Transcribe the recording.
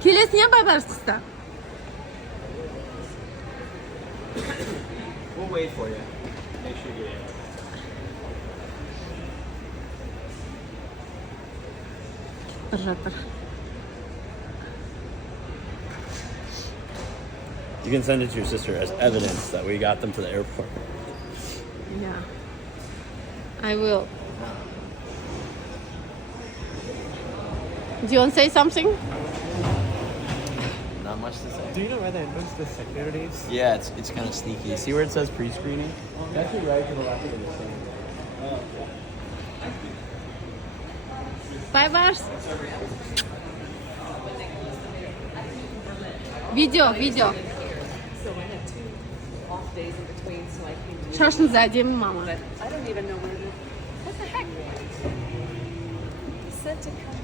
Келесің е Байбарс қыста? We'll wait for you. Make sure you get in. Бір жатыр. You can send it to your sister as evidence that we got them to the airport. Yeah. I will. Do you want to say something? Not much to say. Do you know where the entrance to the security is? Yeah, it's kind of sneaky. See where it says pre-screening? That's your right to the left of the same. Байбарс. Видео. So I had 2 off days in between, so I came to. Шашыңыз әдемі, мама. I don't even know where the. What the heck? He said to come.